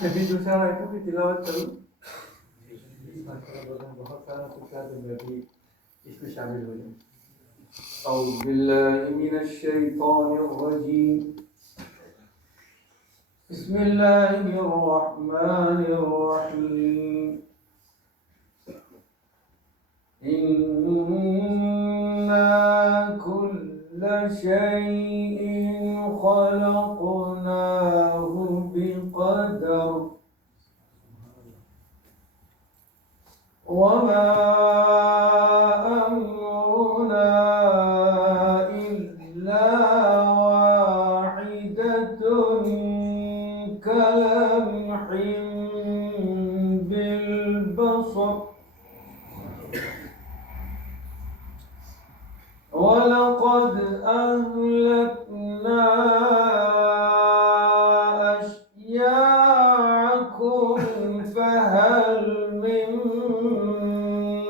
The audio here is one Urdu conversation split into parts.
میں بھی دوسرا آیتوں کی تلاوت کروں. بہت سارا کچھ ہے تو میں بھی اس میں شامل ہو جاؤں. اعوذ باللہ من الشیطان الرجیم. بسم اللہ الرحمن الرحیم. إنا كل شيء خلقناه بقدر وما أمرنا إلا واحدة كلمح بالبصر ولقد أهلكنا أشياعكم فهل من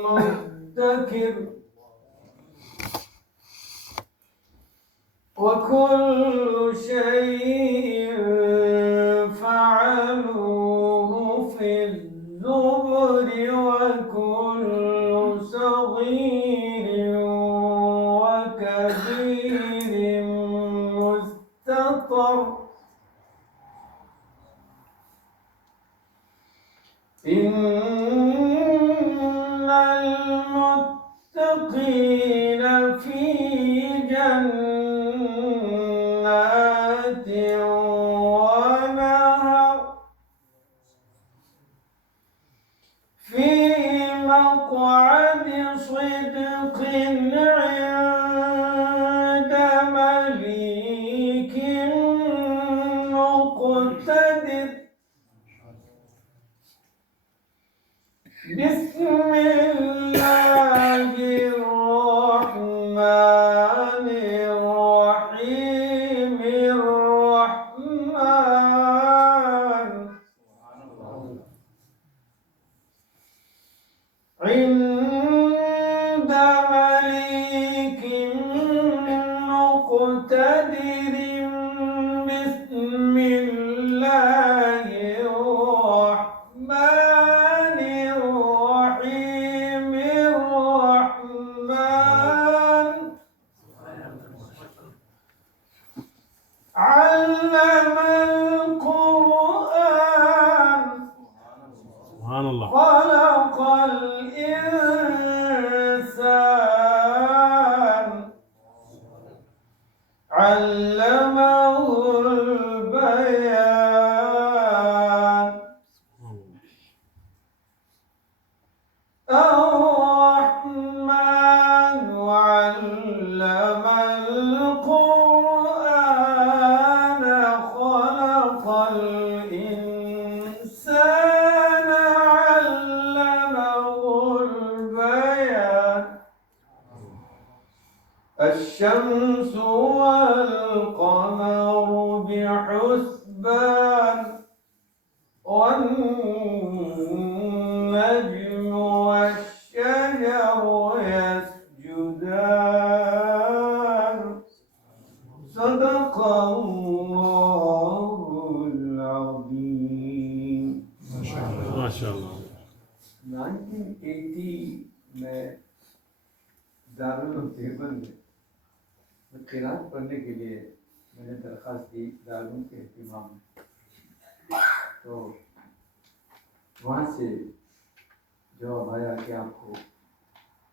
مدكر وكل شيء فعلوه في الزبر وكل صغير وكبير مستطر إن المتقين في جنات ونهر في مقعد صدق عند مليك مقتدر. بسم الله الرحمن الرحيم. الرحمن عند مليك مقتدر. بسم الله الرحمن الرحيم. الرحمن علم القرآن سبحان الله. خلق الإنسان علمه البيان. الرحمن علم القرآن خلق الإنسان علمه البيان. الشمس والقمر بحسبان والنجم والشجر يسجدان. صدق الله العظيم. ما شاء الله. 1980 میں دارالعلوم دیوبند میں قرآن پڑھنے کے لیے میں نے درخواست دی دارالعلوم کے اہتمام میں. تو وہاں سے جواب آیا کہ آپ کو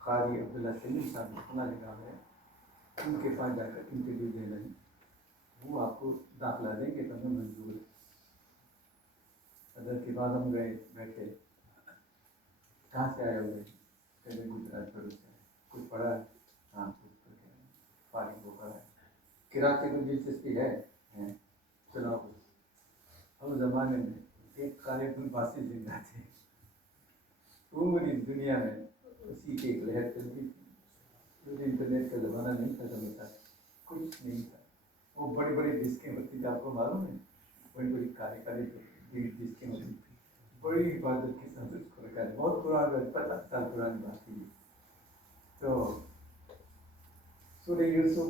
قاری عبداللہ سلیم صاحب رحمہ نگاہ ہے ان کے پاس جا کر انٹرویو دے لیں، وہ آپ کو داخلہ دیں گے تو ہمیں منظور ہے. حضرت کے بعد ہم گئے بیٹھے. کہاں سے آئے ہوئے؟ پہلے گجرات پڑھ سے کچھ پڑھا ہے؟ ہاں کچھ پڑھ کے فارغ کو پڑھا ہے. قرات سے کوئی دلچسپی ہے؟ سناؤ. ہم زمانے میں ایک قاری عبدالباسط زندہ تھے، پوری دنیا میں اسی کی ایک لہر چلتی تھی. انٹرنیٹ کا زمانہ نہیں تھا، سمجھ تھا کچھ نہیں تھا. وہ بڑی بڑی ڈسکیں ہوتی تھی، آپ کو معلوم ہے، بڑی بڑی کالے کالے ڈسکیں ہوتی تھی. بڑی عبادت کے ساتھ اس کو رکھا ہے. بہت پرانا 50 سال پرانی بات تھی. تو سورہ یوسف،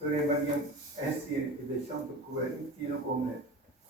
سورہ مریم ایسی ہے کہ شمس کو ان تینوں کو ہم نے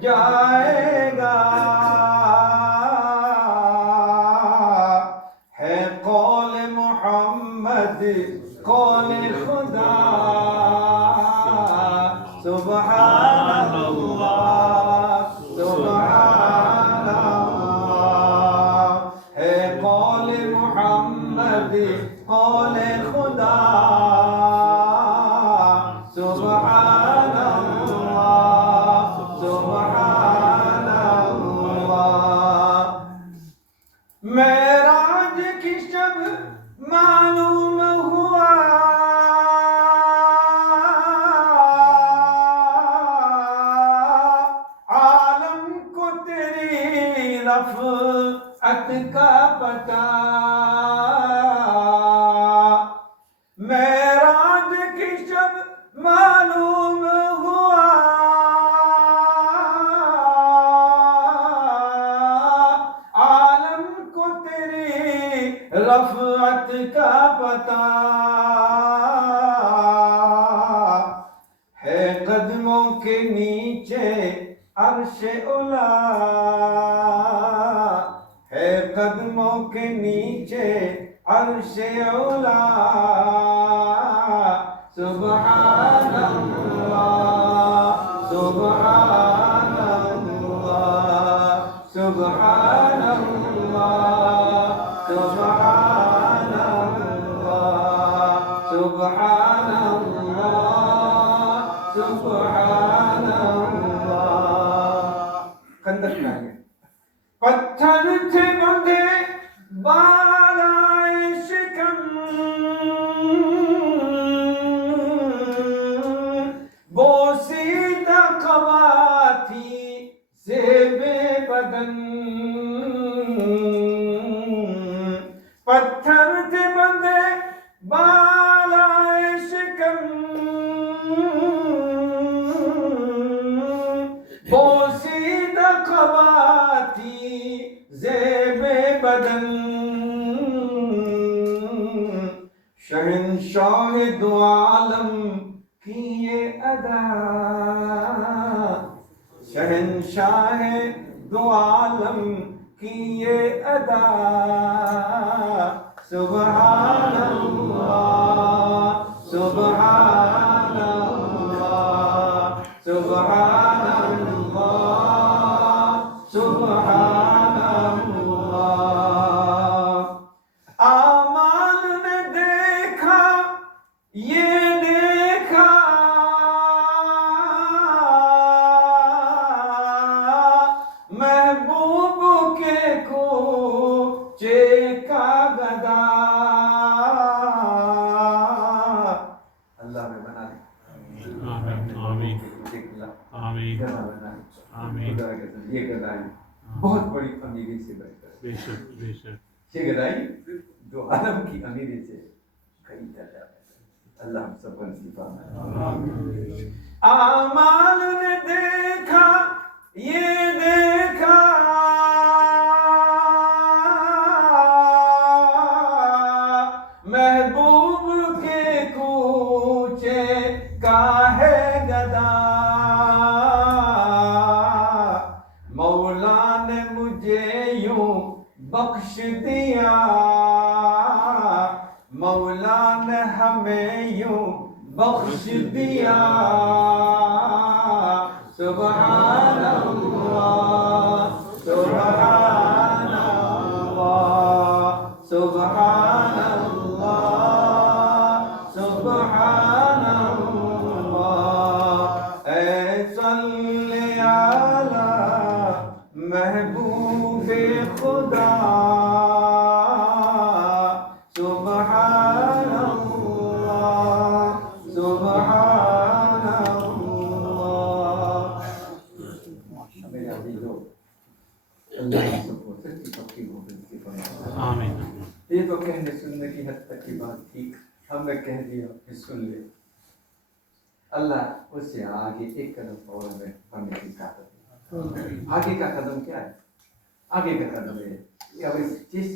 جائے گا ہے قول محمد قول خدا سبحان اللہ سبحان اللہ ہے قول محمد قول خدا سبحان اللہ سبحان اللہ معراج کی شب معلوم ہوا عالم کو تیری رفعت کا پتہ معراج کی شب معلوم ہوا عالم کو تیری رفعت کا پتہ ہے قدموں کے نیچے عرش اولا ہے قدموں کے نیچے عرش اولا سبحان اللہ سبحان اللہ سبحان اللہ سبحان اللہ سبحان اللہ سبحان اللہ خندق میں آگے پتھر تھے بندھے بالائے شکم بوسیدہ قبا تھی زیب بدن پتھر تھے بندھے بالائے شکم بوسیدہ قبا تھی زیب بدن شہنشاہ دو عالم کی یہ ادا شہنشاہ دو عالم کی یہ ادا سبحان اللہ سبحان اللہ سبحان اللہ سبحان اللہ آمال نے دیکھا یہ دیکھا محبوب کے کوچے کا گدا اللہ میں بنا دے آمین آمین آمین یہ گدائی بہت بڑی امیری سے بہتر بے شک بے شک یہ گدائی جو عالم کی امیری سے کئی درجہ بہتر اللہ ہم سب کو نصیب فرمائے اعمال نے دیکھا یہ دیکھا محبوب کے کوچے کا ہے گدا مولا نے مجھے یوں بخش دیا مولا نے ہمیں یوں بخش دیا سبحان اللہ سبحان اللہ سبحان اللہ سبحان اللہ اے صلی علی محبوب خدا سبحان اللہ سبحان اللہ میرے عزیزو اللہ سب کو سچی پکی محبت کی فرمائے آمین یہ تو کہنے سننے کی حد تک کی بات تھی ہم نے کہہ دیا کہ سن لے اللہ اس سے آگے ایک قدم اور میں بڑھنے کی طاقت آگے کا قدم کیا ہے آگے کا قدم ہے کہ اب جس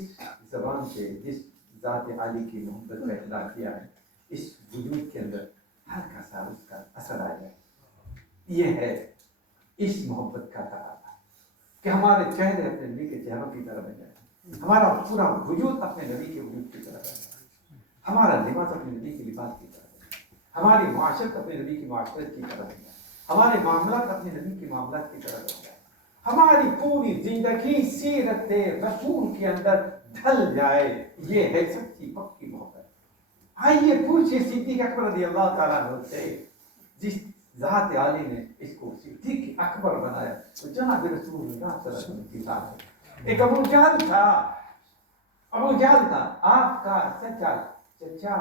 زبان سے جس ذات عالی کی محبت کا اطلاع کیا ہے اس وجود کے اندر ہر کا سا اس کا اثر آ جائے یہ ہے اس محبت کا تقاضا کہ ہمارے چہرے اپنے نبی کے چہروں کی طرح بن جائے، ہمارا پورا وجود اپنے نبی کے وجود کی طرح بن جائے، ہمارا لباس اپنے نبی کے لباس کی طرح بن جائے، ہماری معاشرت اپنے نبی کی معاشرت کی طرح بن جائے، ہمارے معاملات اپنے نبی کے معاملات کی طرح بن جائے، ہماری پوری زندگی سیرت رسول کے اندر ڈھل جائے. یہ ہے سچی پکی محبت. آئیے پوچھئے صدیق اکبر رضی اللہ تعالیٰ عنہ سے، جس ذات عالی نے اس کو صدیق اکبر بنایا تو جناب رسول اللہ صلی اللہ علیہ وسلم کی ذات ہے. ایک ابو جہل تھا، ابو جہل تھا آپ کا چچا،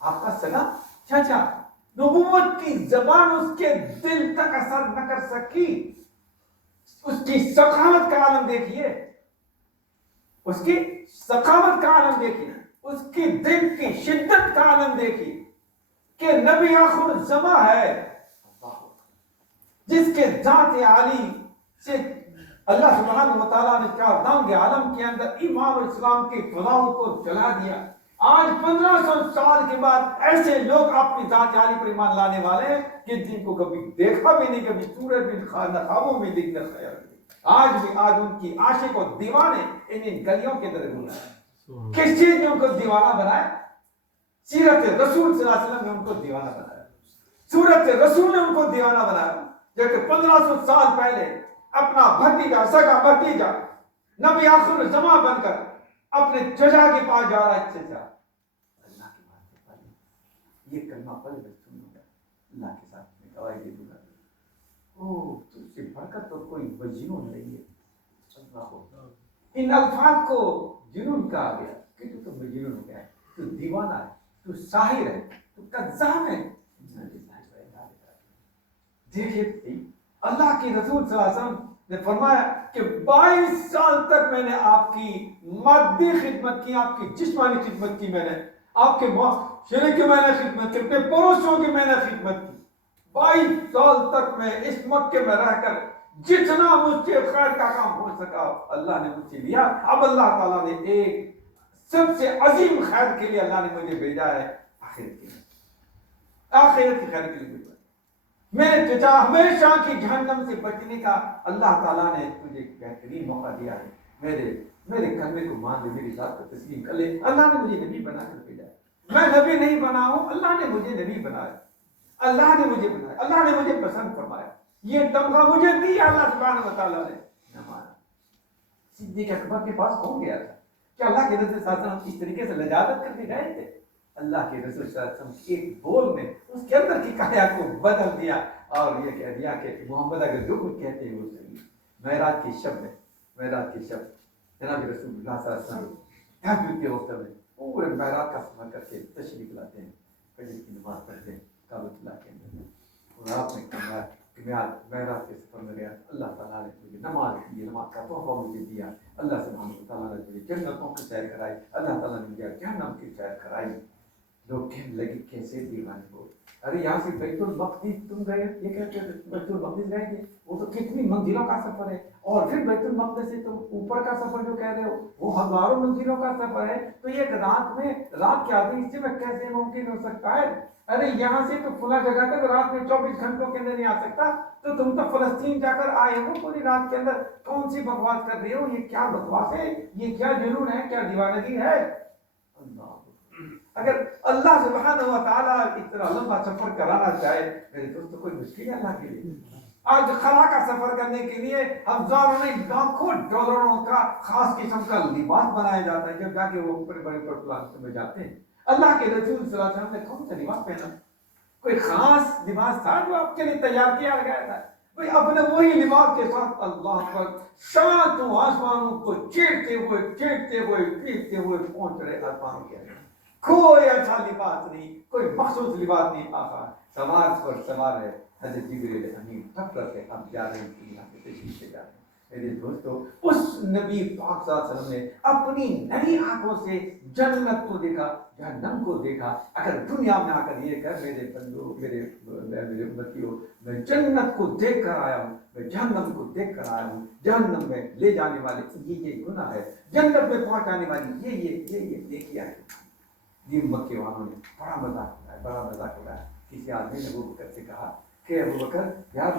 آپ کا سگا چچا. نبوت کی زبان اس کے دل تک اثر نہ کر سکی. اس کی سخاوت کا عالم دیکھیے، اس کی سخاوت کا عالم دیکھیے، اس کی دل کی شدت کا عالم دیکھیے کہ نبی آخر الزماں ہے، جس کے ذات عالی سے اللہ سبحانہ و تعالیٰ نے کائنات عالم کے اندر ایمان و اسلام کی فضاؤں کو جلا دیا. آج 1500 سال کے بعد ایسے لوگ اپنی ذات عالی پر ایمان لانے والے ہیں کہ جن کو کبھی دیکھا بھی نہیں، کبھی سورج بھی خوابوں میں دیکھ کر خیال. آج ان کی عاشق و دیوانے ان گلیوں کے اندر گھوم رہے ہیں. کس چیز نے ان کو دیوانہ بنایا؟ سیرت رسول صلی اللہ علیہ وسلم نے ان کو دیوانہ بنایا، سورت رسول نے ان کو دیوانہ بنایا. جو کہ 1500 سال پہلے اپنا بھتیجا، سگا بھتیجا نبی آخر الزمان بن کر اپنے چچا کے پاس جا رہا ہے. چچا اللہ کی بات سے پڑھ، یہ کلمہ پڑھ بس سن لو، اللہ کے ساتھ میں گواہی دے دوں گا. اوہ تو اس سے بڑھ کر تو کوئی مجنون نہیں ہے. ان الفاظ کو جنون کہا گیا کہ تو مجنون ہو گیا ہے، تو دیوانہ ہے، تو ساحر ہے، تو کذاب ہے. دیکھیے اللہ کے رسول صلی اللہ علیہ وسلم نے فرمایا کہ 22 سال تک میں نے آپ کی مادی خدمت کی، آپ کی جسمانی خدمت کی، میں نے آپ کے معاشرے کی میں نے خدمت کی، اپنے پڑوسیوں کی میں نے خدمت کی. 22 سال تک میں اس مکے میں رہ کر جتنا مجھ سے خیر کا کام ہو سکا اللہ نے مجھ سے لیا. اب اللہ تعالیٰ نے ایک سب سے عظیم خیر کے لیے اللہ نے مجھے بھیجا ہے، آخرت کی خیر کے لیے. میرے چچا ہمیشہ کی جہنم سے بچنے کا اللہ تعالیٰ نے مجھے بہترین موقع دیا ہے. میرے کلمے کو مان لے، میری ذات کو تسلیم کر لے. اللہ نے مجھے نبی بنا کر بھیجا ہے. میں نبی نہیں بنا ہوں، اللہ نے مجھے نبی بنایا، اللہ نے مجھے بنایا، اللہ نے مجھے پسند فرمایا. یہ تمغہ مجھے دیا اللہ سبحانہ و تعالیٰ نے. صدیق اکبر کے پاس کون گیا تھا؟ کیا اللہ کے رسول صلی اللہ علیہ وسلم اس طریقے سے لجاجت کر کے گئے تھے؟ اللہ کے رسول صلی اللہ علیہ وسلم ایک بول نے اس کے اندر کی کائنات کو بدل دیا اور یہ کہہ دیا کہ محمد اگر جو کچھ کہتے ہیں وہ صحیح. معراج کی شب جناب رسول اللہ صلی اللہ علیہ وسلم تہجد کے وقت میں پورے معراج کا سفر کر کے تشریف لاتے ہیں، فجر کی نماز پڑھتے ہیں کعبۃ اللہ کے اندر. اور آپ نے کہا کہ معراج کے سفر میں گیا، اللہ تعالیٰ نے مجھے نماز دی، نماز کا تحفہ مجھے دیا. اللہ سبحانہ تعالیٰ نے مجھے جنتوں کی سیر کرائی، اللہ تعالیٰ نے مجھے جہنم کی سیر کرائی. لوگ کہنے لگے کیسے دیوانے ہو، ارے یہاں سے بیت المقدس تم گئے، یہ کہتے ہیں بیت المقدس گئے تھے، وہ تو کتنی منزلوں کا سفر ہے. اور پھر بیت المقدس سے تم اوپر کا سفر جو کہہ رہے ہو وہ ہزاروں منزلوں کا سفر ہے، تو یہ رات کے آدمی اس میں کیسے ممکن ہو سکتا ہے؟ ارے یہاں سے تو فلاں جگہ تک رات میں 24 گھنٹوں کے اندر نہیں آ سکتا، تو تم تو فلسطین جا کر آئے ہو پوری رات کے اندر، کون سی بکواس کر رہے ہو؟ یہ کیا بکواس ہے، یہ کیا جنون ہے، کیا دیوانگی ہے؟ اللہ اگر اللہ سبحانہ و تعالیٰ اتنا لمبا سفر کرانا چاہے میرے دوستو، کوئی مشکل ہے اللہ کے لیے؟ آج خلا کا سفر کرنے کے لیے ہزاروں نہیں لاکھوں ڈالروں کا خاص قسم کا لباس بنایا جاتا ہے، جب جا کے وہ اوپر بڑے پر پلانٹ میں جاتے ہیں. اللہ کے رسول صلی اللہ علیہ وسلم نے کون سا لباس پہنا؟ کوئی خاص لباس تھا جو آپ کے لیے تیار کیا گیا تھا؟ کوئی اپنے وہی لباس کے ساتھ اللہ پر ساتوں آسمانوں کو چیرتے ہوئے پیٹتے ہوئے پہنچ رہے آسمانوں کے اندر. کوئی اچھا لباس نہیں، کوئی مخصوص لباس نہیں. آقا سوار پر سوار ہے، حضرت جبریل امین تھک کر کے اب جا رہے ہیں یہاں سے تشریف لے جا رہے ہیں. میرے دوستو اس نبی پاک صلی اللہ علیہ وسلم نے اپنی نئی آنکھوں سے جنت کو دیکھا، جہنم کو دیکھا. اگر دنیا میں آ کر یہ کر میرے بندو، میرے امتیوں، میں جنت کو دیکھ کر آیا ہوں، میں جہنم کو دیکھ کر آیا ہوں، جہنم میں لے جانے والے یہ گناہ ہے، جنت میں پہنچانے والی یہ نیکیاں ہے. یہ مکے والوں نے بڑا مذاق اڑایا. کسی آدمی نے ابو بکر سے کہا کہ ابو بکر یار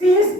30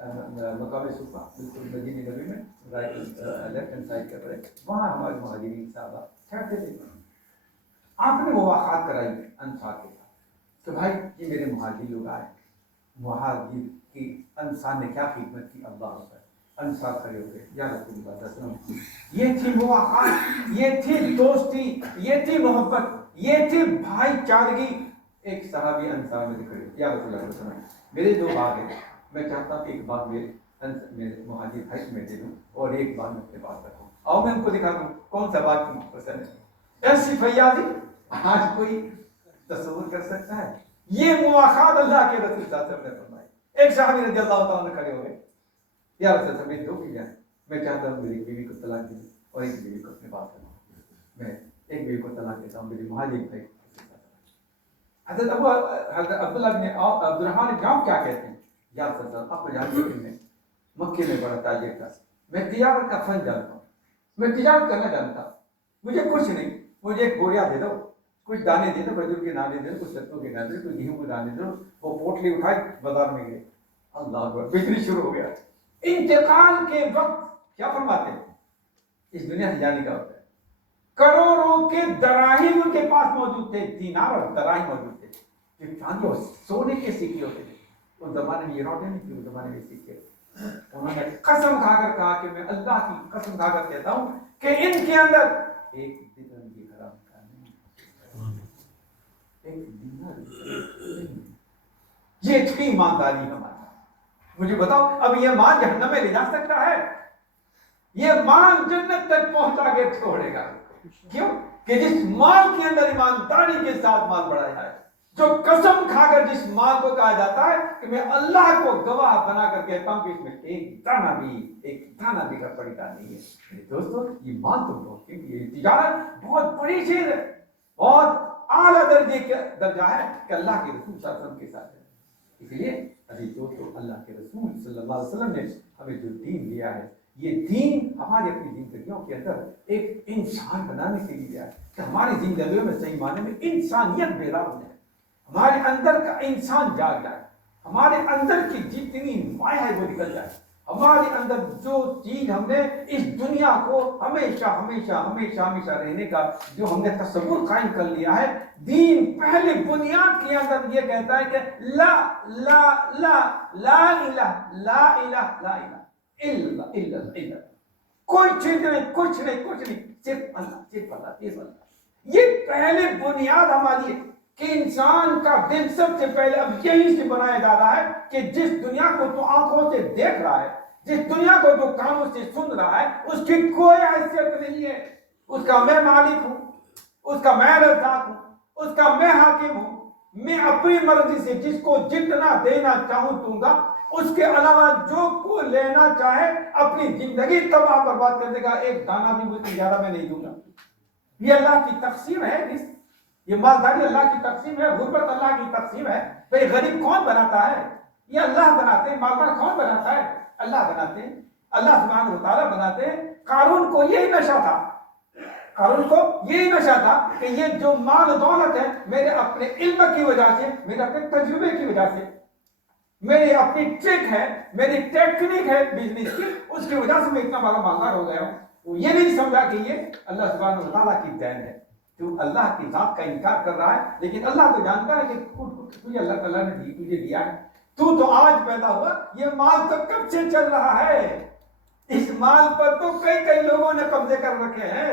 مقام صوفہ بالکل مدینہ نبی میں لیفٹ ہینڈ سائڈ کے پر وہاں ہمارے مہاجرین صاحبہ ٹھہرتے تھے. آپ نے مواخات کرائی انصار کے ساتھ کہ بھائی یہ میرے مہاجر لوگ آئے. مہاجر کی انصار نے کیا خدمت کی؟ اللہ اکبر. انصار کھڑے ہو گئے یا رسول اللہ صلی اللہ علیہ وسلم. یہ تھی مواخات، یہ تھی دوستی، یہ تھی محبت، یہ تھی بھائی چارگی. ایک صحابی انصار میں کھڑے یا رسول اللہ صلی اللہ علیہ وسلم میرے 2 باغ ہیں، میں چاہتا ہوں کہ ایک باغ میرے مہاجر بھائی میں دے دوں اور ایک باغ میں اپنے پاس رکھوں. آؤ میں ان کو دکھا دوں کون سا باغ تم پسند ہے. ایسی فیاضی آج کوئی تصور کر سکتا ہے؟ یہ مواخات اللہ کے رسول صلی اللہ علیہ وسلم نے فرمائی. ایک صحابی رضی اللہ تعالیٰ عنہ کھڑے ہو گئے یا رسول اللہ میری 2 بیویاں ہیں، میں چاہتا ہوں میری بیوی کو طلاق دوں اور ایک بیوی کو اپنے پاس رکھوں. میں ایک بیوی کو طلاق دیتا ہوں میری مہاجر بھائی. حضرت عبداللہ بن عبدالرحمن بن عوف کیا کہتے ہیں؟ یا رسول اللہ آپ کو جانتے ہیں میں مکے میں بڑا تاجر تھا، میں تجارت کا فن جانتا ہوں، میں تجارت کرنا جانتا ہوں، مجھے کچھ نہیں، مجھے ایک بوریا دے دو، کچھ دانے دے دو، کھجور کے دانے دے دو، کچھ ستو کے دانے دے دو، کچھ گیہوں کے دانے دے دو. وہ پوٹلی اٹھائی بازار میں گئے. اللہ اکبر بجلی شروع ہو گیا. انتقال کے وقت کیا فرماتے ہیں؟ اس دنیا سے جانے کا وقت ہے. کروڑوں کے دراہیم ان کے پاس موجود تھے، دینار اور دراہیم موجود تھے، جو چاندی اور سونے کے سکے ہوتے تھے. اس زمانے میں یہ نوٹیں نہیں تھی، اس زمانے میں سکے. انہوں نے قسم کھا کر کہا کہ میں اللہ کی قسم کھا کر کہتا ہوں کہ ان کے اندر ایک درہم بھی حرام کا نہیں، ایک دینار بھی نہیں. یہ تھی ایمانداری ہماری. مجھے بتاؤ اب یہ مال جہنم میں لے جا سکتا ہے؟ یہ مال جنت تک پہنچا کے چھوڑے گا. کیوں کہ جس مال کے اندر ایمانداری کے ساتھ مال بڑھایا ہے، جو قسم کھا کر جس مال کو کہا جاتا ہے کہ میں اللہ کو گواہ بنا کر کہتا ہوں کہ اس میں ایک دانہ بھی گڑبڑی کا نہیں ہے. دوستو یہ مال تو بہت یہ تجارت بہت بڑی چیز ہے، بہت اعلیٰ درجے کا درجہ ہے کہ اللہ کے رسول صلی اللہ علیہ وسلم کے ساتھ ہے. اس لیے ابھی دوستو اللہ کے رسول صلی اللہ علیہ وسلم نے ہمیں جو دین دیا ہے، یہ دین ہماری اپنی زندگیوں کے اندر ایک انسان بنانے کے لیے ہے کہ ہماری زندگیوں میں صحیح معنی میں انسانیت بیدار ہو جائے، ہمارے اندر کا انسان جاگ جائے، ہمارے اندر کی جتنی مایا ہے وہ نکل جائے. ہمارے اندر جو چیز ہم نے اس دنیا کو ہمیشہ ہمیشہ ہمیشہ ہمیشہ رہنے کا جو ہم نے تصور قائم کر لیا ہے، دین پہلے بنیاد کے اندر یہ کہتا ہے کہ لا لا لا لا الہ لا الہ لا الہ الا اللہ. کوئی چیز نہیں، کچھ نہیں، صرف اللہ، صرف اللہ، صرف اللہ. یہ پہلے بنیاد ہماری ہے کہ انسان کا دل سب سے پہلے اب یہی سے بنایا جا رہا ہے کہ جس دنیا کو تو آنکھوں سے دیکھ رہا ہے، جس دنیا کو تو کانوں سے سن رہا ہے، اس کی کوئی حیثیت نہیں ہے. اس کا میں مالک ہوں، اس کا میں رزاق ہوں، اس کا میں حاکم ہوں. میں اپنی مرضی سے جس کو جتنا دینا چاہوں دوں گا، اس کے علاوہ جو کو لینا چاہے اپنی زندگی تباہ برباد کر دے گا. ایک دانہ بھی مجھے زیادہ میں نہیں دوں گا. یہ اللہ کی تقسیم ہے، یہ مالداری اللہ کی تقسیم ہے، غربت اللہ کی تقسیم ہے. بھئی غریب کون بناتا ہے؟ یہ اللہ بناتے ہیں. مالدار کون بناتا ہے؟ اللہ بناتے ہیں. اللہ سبحانہ وتعالیٰ بناتے ہیں. قارون کو یہی نشہ تھا، کہ یہ جو مال و دولت ہے میرے اپنے علم کی وجہ سے، میرے اپنے تجربے کی وجہ سے، میری اپنی ٹرک ہے، میری ٹیکنیک ہے بزنس کی، اس کی وجہ سے میں اتنا بڑا مالدار ہو گیا ہوں. وہ یہ نہیں سمجھا کہ یہ اللہ سبحانہ وتعالیٰ کی دین ہے. تو اللہ کی ذات کا انکار کر رہا ہے، لیکن اللہ تو جانتا ہے کہ تجھے اللہ تعالیٰ نے تجھے دیا ہے. تو آج پیدا ہوا، یہ مال تو کب سے چل رہا ہے. اس مال پر تو کئی لوگوں نے قبضے کر رکھے ہیں.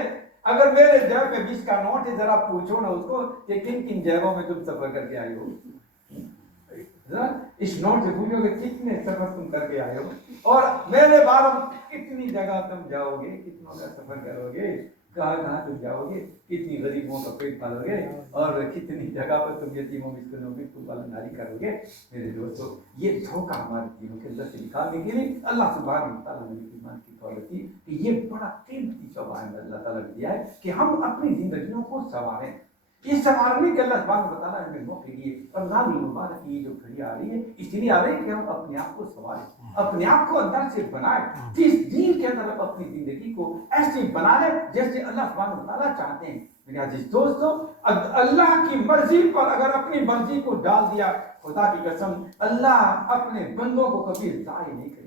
اگر میرے جیب میں 20 کا نوٹ ہے، ذرا پوچھو نا اس کو کہ کن جیبوں میں تم سفر کر کے آئے ہو. اس نوٹ سے پوچھو کہ کتنے سفر تم کر کے آئے ہو، اور میرے بارے میں کتنی جگہ تم جاؤ گے، کتنوں کا سفر کرو گے، کہاں تم جاؤ گے، کتنی غریبوں کا پیٹ پالو گے، اور کتنی جگہ پر تم یتیموں مسکینوں کی پالناری کرو گے. میرے دوستو یہ دھوکہ ہمارے دینوں کے اندر سے نکالنے کے لیے اللہ سبحانہ وتعالیٰ نے ایمان کی دولت دی کہ یہ بڑا قیمتی شعبہ ہے اللہ تعالیٰ نے دیا ہے کہ ہم اپنی زندگیوں کو سنواریں. اس سنوارنے کے اللہ سبحانہ وتعالیٰ نے موقع دیے. رمضان المبارک کی جو گھڑی آ رہی ہے اس لیے آ رہی ہے کہ ہم اپنے آپ کو سنواریں، اپنے آپ کو اندر سے بنائیں، اس دین کے اندر اپنی زندگی کو ایسے بنا لیں جیسے اللہ سبحانہ وتعالیٰ چاہتے ہیں. میرے عزیز دوستو، اللہ کی مرضی پر اگر اپنی مرضی کو ڈال دیا، خدا کی قسم اللہ اپنے بندوں کو کبھی ضائع نہیں کرے.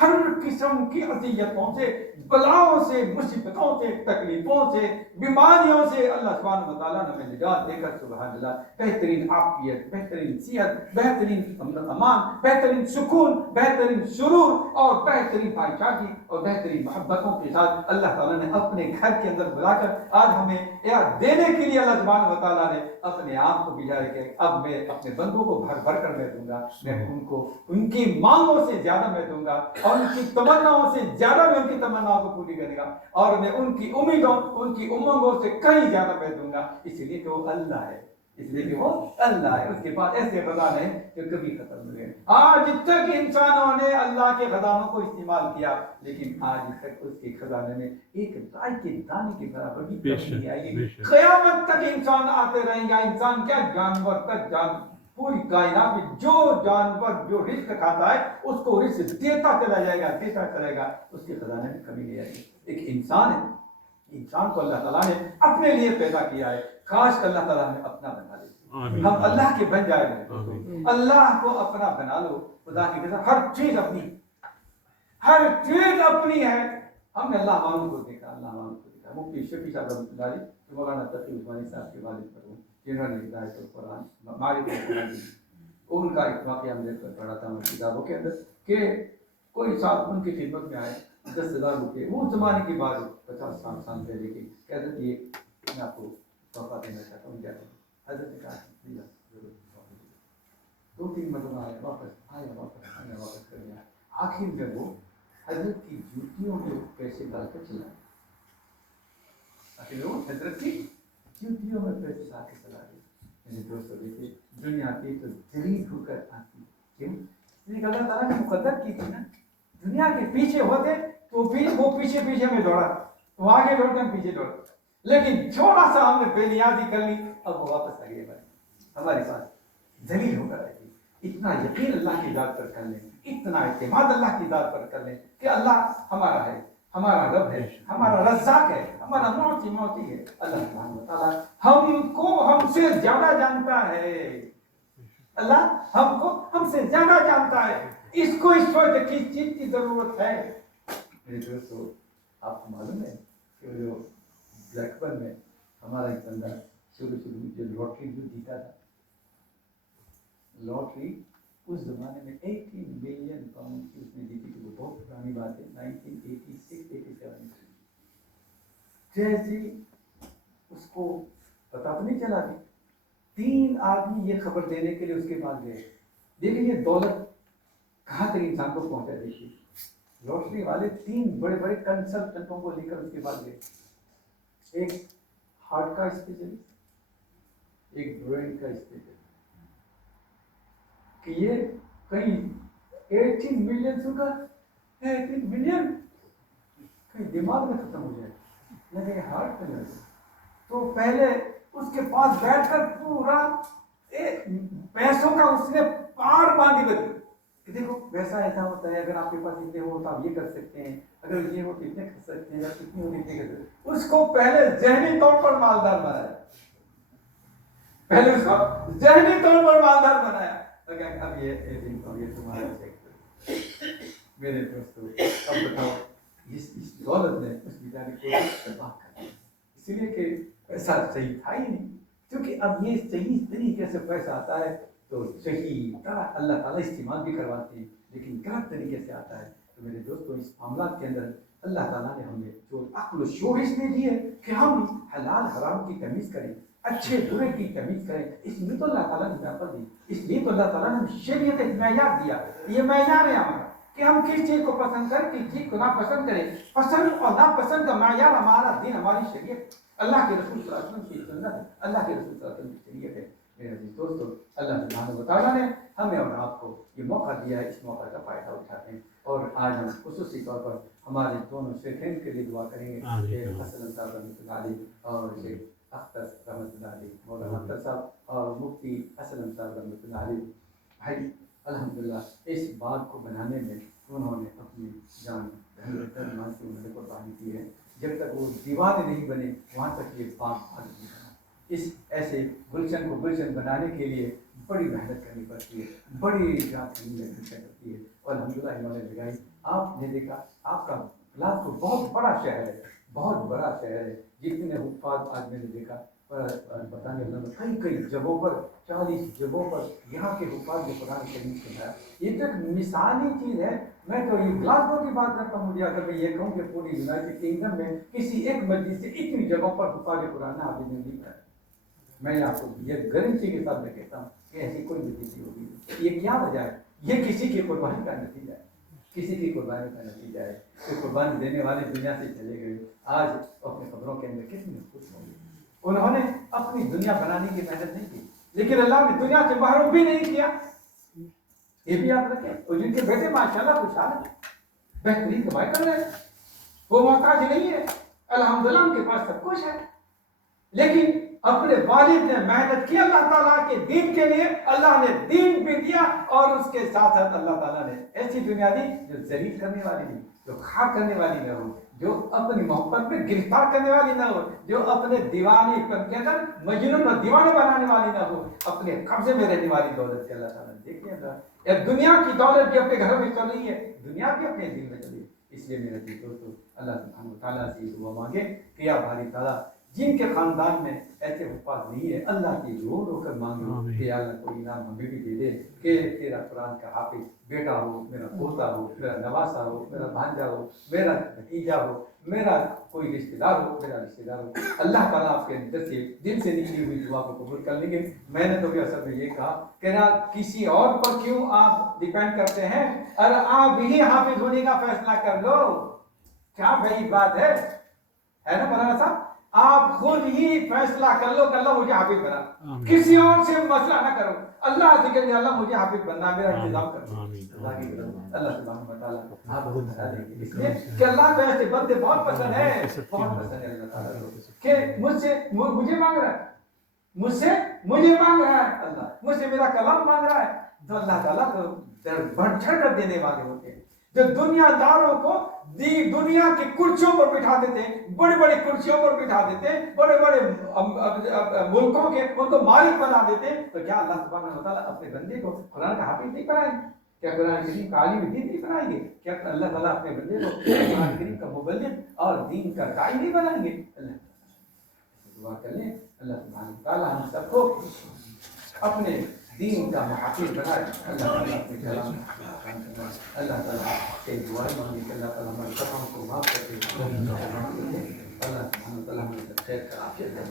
ہر قسم کی اذیتوں سے، بلاؤں سے، مصیبتوں سے، تکلیفوں سے، بیماریوں سے اللہ سبحانہ و تعالیٰ نے ہمیں نجات دے کر سبحان اللہ بہترین عافیت، بہترین صحت، بہترین امان، بہترین سکون، بہترین سرور اور بہترین بھائی چارگی اور بہترین محبتوں کے ساتھ اللہ تعالیٰ نے اپنے گھر کے اندر بلا کر آج ہمیں دینے کے لیے اللہ سبحانہ و تعالیٰ نے اپنے آپ کو بھیجا ہے کہ اب میں اپنے بندوں کو بھر بھر کر میں دوں گا، میں ان کو ان کی مانگوں سے زیادہ میں دوں گا اور ان کی تمناؤں سے زیادہ میں ان کی تمناؤں کو پوری کرے گا اور میں ان کی امیدوں، ان کی امنگوں سے کہیں زیادہ میں دوں گا، اس لیے کہ وہ اللہ ہے، اس لیے کہ وہ اللہ ہے، اس کے پاس ایسے خزانے ہیں جو کبھی ختم نہیں ہوئے۔ آج تک انسانوں نے اللہ کے خزانوں کو استعمال کیا لیکن آج تک اس کے خزانے میں ایک رائے کے دانے کے برابر بھی کمی نہیں آئے گی۔ قیامت تک انسان آتے رہیں گا، انسان کیا جانور تک پوری کائنات میں جو جانور جو رزق کھاتا ہے اس کو رزق دیتا چلا جائے گا، دیتا چلے گا، اس کے خزانے میں کمی نہیں آئے گی۔ ایک انسان ہے، انسان کو اللہ تعالیٰ نے اپنے لیے پیدا کیا ہے، کاش کہ اللہ تعالیٰ ہمیں اپنا بنا لے، ہم اللہ کے بن جائے گا۔ اللہ کو اپنا بنا لو، خدا کی قسم ہر چیز اپنی، ہر چیز اپنی ہے۔ ہم نے اللہ والوں کو دیکھا، اللہ والوں کو دیکھا۔ مفتی شفیع صاحب رحمۃ اللہ علیہ جو مولانا تقی عثمانی صاحب کے والد پر ہوں، جنہوں نے ہدایت القرآن معرفت القرآن دی، ان کا ایک واقعہ میں پڑھا تھا ان کتابوں کے اندر کہ کوئی صاحب ان کی خدمت میں آئے 10,000 روپئے، وہ زمانے کی بات 50 سال پہلے کی، کہتے تھے میں آپ کو تحفہ دینا چاہتا ہوں، کیا حضرت نے کہا دو تین مرتبہ آیا، واپس کر گیا۔ آخر میں وہ حضرت کی جوتیوں میں پیسے ڈال کر چلا گیا، آخر وہ حضرت کی جوتیوں میں پیسے ڈال کے چلا گیا۔ میرے دوستوں دیکھیے دنیا کی تو ذلیل ہو کر آتی ہے، کیوں؟ لیکن اللہ تعالیٰ نے مقدر کی تھی نا، دنیا کے پیچھے ہوتے تو پھر وہ پیچھے پیچھے میں دوڑا، تو آگے دوڑتے ہم پیچھے دوڑ، لیکن چھوڑا سا ہم نے بے نیازی کر لی، اب وہ واپس آ گئے ہمارے پاس، ذلیل ہو کر آئے گی۔ اتنا یقین اللہ کی ذات پر کر لیں، اتنا اعتماد اللہ کی ذات پر کر لیں کہ اللہ ہمارا ہے، ہمارا رب ہے، ہمارا رزاق ہے، ہمارا معطی ہے۔ اللہ سبحانہ و تعالیٰ ہم کو ہم سے زیادہ جانتا ہے، اللہ ہم کو ہم سے زیادہ جانتا ہے، اس کو اس وقت کس چیز کی ضرورت ہے؟ میرے دوستو آپ کو معلوم ہے کہ جو بلیک بن میں ہمارا ایک بندہ شروع میں جو لاٹری جو جیتا تھا، لاٹری اس زمانے میں 18 ملین پاؤنڈ کی اس نے جیتی تھی، وہ بہت پرانی بات ہے، 1986-87 جیسے اس کو پتا تو نہیں چلا کہ 3 آدمی یہ خبر دینے کے لیے اس کے پاس گئے، دیکھیں یہ دولت کہاں تک انسان کو پہنچا دیکھیے، لاٹری والے 3 بڑے بڑے کنسلٹنٹوں کو لے کر اس کے پاس گئے، ایک ہارٹ کا اسپیشلسٹ، ایک برین کا اسپیشلسٹ، کہ یہ کہیں 18 ملین ہوگا، 18 ملین کہیں دماغ میں ختم ہو جائے نہ کہ ہارٹ پہ لگے، تو پہلے اس کے پاس بیٹھ کر پورا پیسوں کا اس نے پار باندھ کر کہ دیکھو پیسہ ایسا ہوتا ہے، اگر آپ کے پاس اتنے ہو تو آپ یہ کر سکتے ہیں، اگر یہ ہو تو اتنے کر سکتے ہیں، اتنے ہو اتنے کر سکتے ہیں۔ اس کو پہلے ذہنی طور پر مالدار بنایا، پہلے اس کو ذہنی طور پر مالدار بنایا، اب یہ تمہارا سیکٹر۔ میرے دوستو اب بتاؤ اس دولت نے اس بیچارے کو تباہ کر دیا، اس لیے کہ پیسہ صحیح تھا ہی نہیں، کیونکہ اب یہ صحیح طریقے سے پیسہ آتا ہے تو صحیح طرح اللہ تعالیٰ استعمال بھی کرواتے ہیں، لیکن غلط طریقے سے آتا ہے۔ تو میرے دوستو اس معاملات کے اندر اللہ تعالیٰ نے ہمیں جو عقل و شعور اس میں دی ہے کہ ہم حلال حرام کی تمیز کریں، اچھے برے کی تمیز کریں، اس لیے تو اللہ تعالیٰ نے عقل دی، اس لیے تو اللہ تعالیٰ نے شریعت ایک معیار دیا، یہ معیار ہے ہمارا کہ ہم کس چیز کو پسند کریں، کس چیز کو ناپسند کریں۔ پسند اور ناپسند کا معیار ہمارا دین، ہماری شریعت، اللہ کے رسول صلی اللہ علیہ وسلم کی سنت ہے، اللہ کے رسول صلی اللہ علیہ وسلم کی شریعت ہے۔ میرے عزیز دوستو اللہ سبحانہ و تعالیٰ نے ہمیں اور آپ کو یہ موقع دیا ہے، اس موقع کا فائدہ اٹھاتے ہیں، اور آج ہم خصوصی طور پر ہمارے دونوں شیخین کے لیے دعا کریں گے، شیخ حسن صاحب رحمۃ اللہ علیہ اور شیخ اختر رحمۃ اللہ علیہ، مولانا اختر صاحب اور مفتی حسن صاحب رحمۃ اللہ علیہ۔ بھائی الحمدللہ اس بات کو بنانے میں انہوں نے اپنی جان مان سے انہوں نے قربانی کی ہے، جب تک وہ دیوانے نہیں بنے وہاں تک یہ بات نہیں بنا۔ اس ایسے گلشن کو گلشن بنانے کے لیے بڑی محنت کرنی پڑتی ہے, بڑی رات کرنی پڑتی ہے, اور الحمدللہ انہوں نے لگائی. آپ نے دیکھا آپ کا گلاس تو بہت بڑا شہر ہے, بہت بڑا شہر ہے, جتنے حفاظ آج میں نے دیکھا بتانے لگا کئی کئی جگہوں پر 40 جگہوں پر یہاں کے حفاظ نے قرآن کریم سنایا. یہ تو ایک مثالی چیز ہے. میں تو یہ گلاسگو کی بات کرتا ہوں, مجھے اگر میں یہ کہوں کہ پوری یونائٹڈ کنگڈم میں کسی ایک مسجد سے اتنی جگہوں پر حفاظ قرآن حافظ نے نہیں کرایا. میں آپ کو یہ گارنٹی کے ساتھ میں کہتا ہوں کہ ایسی کوئی مسجد ہوگی. یہ کیا وجہ ہے؟ یہ کسی کی قربانی کا نتیجہ ہے, کسی کی قربانی کا نتیجہ ہے کہ قربانی دینے والے دنیا سے چلے گئے. آج اپنے قبروں کے اندر کتنے خوش ہوں گے. انہوں نے اپنی دنیا بنانے کی محنت نہیں کی, لیکن اللہ نے دنیا سے محروم بھی نہیں کیا. یہ بھی یاد رکھیں. اور جن کے بیٹے ماشاءاللہ خوشحال ہیں, بہترین کمائی کر رہے ہیں, وہ محتاج نہیں ہے, الحمدللہ ان کے پاس سب کچھ ہے, لیکن اپنے والد نے محنت کی اللہ تعالیٰ کے دین کے لیے, اللہ نے دین بھی دیا, اور اس کے ساتھ ساتھ اللہ تعالیٰ نے ایسی دنیا دی جو ذلیل کرنے والی نہیں, جو خار کرنے والی نہ ہو, جو اپنی محبت میں گرفتار کرنے والی نہ ہو, جو اپنے دیوانے پن کے اندر مجنون اور دیوانے بنانے والی نہ ہو, اپنے قبضے میں رہنے والی دولت کے اللہ تعالیٰ نے دیکھیں گا. دنیا کی دولت بھی اپنے گھروں میں چل رہی ہے, دنیا بھی اپنے دل میں چل رہی ہے. اس لیے میرے دوستو اللہ سبحانہ و تعالیٰ سے دعا مانگے کہ یا باری تعالیٰ جن کے خاندان میں ایسے حفاظ نہیں ہے, اللہ کی رو کر مانگو کہ اللہ کوئی انعام ہمیں بھی دے دے کہ تیرا قرآن کا حافظ بیٹا ہو, میرا پوتا ہو, میرا نواسا ہو, میرا بھانجا ہو, میرا بھتیجا ہو, میرا کوئی رشتہ دار ہو, میرا رشتہ دار ہو. اللہ تعالیٰ آپ کے اندر سے دل سے نکلی ہوئی دعا کو قبول کر لیں گے. میں نے تو بھی اصل میں یہ کہا کہ نہ کسی اور پر کیوں آپ ڈیپینڈ کرتے ہیں, اور آپ ہی حافظ ہونے کا فیصلہ کر لو. کیا بھائی بات ہے نا مولانا صاحب, آپ خود ہی فیصلہ کر لو کہ اللہ مجھے حافظ بنا, کسی اور سے مسئلہ نہ کرو. اللہ سے کہتے اللہ مجھے حافظ بننا, میرا انتظام کرو. اللہ سبحانہ و تعالیٰ آپ کو بتا دیں گے, اس لیے کہ اللہ کو ایسے بندے بہت پسند ہے, بہت پسند ہے اللہ تعالیٰ کو, کہ مجھ سے مجھے مانگ رہا ہے, مجھ سے مجھے مانگ رہا ہے, اللہ مجھ سے میرا کلام مانگ رہا ہے. تو اللہ تعالیٰ تو بڑھ چڑھ کر دینے والے ہوتے ہیں. جو دنیا داروں کو دنیا کی کرسیوں پر بٹھا دیتے, بڑی بڑی کرسیوں پر بٹھا دیتے, بڑے بڑے ملکوں کے ان کو مالک بنا دیتے, تو کیا اللہ سبحانہ و تعالیٰ اپنے بندے کو قرآن کا حافظ نہیں بنائیں گے؟ کیا قرآن کریم کا عالم دین نہیں بنائیں گے؟ کیا اللہ تعالیٰ اپنے بندے کو قرآن کریم کا مبلغ اور دین کا داعی نہیں بنائیں گے؟ اللہ دعا کر لیں اللہ سبحانہ و تعالیٰ ہم سب کو اپنے دین کا محافظ بنائے. اللہ تعالیٰ اپنے کلام اللہ تعالیٰ سے دعائیں مانگے کہ اللہ تعالیٰ ہمارے خطاؤں کو معاف کر دے, اللہ سبحانہ و تعالیٰ ہمیں خیر کا عافیت دے.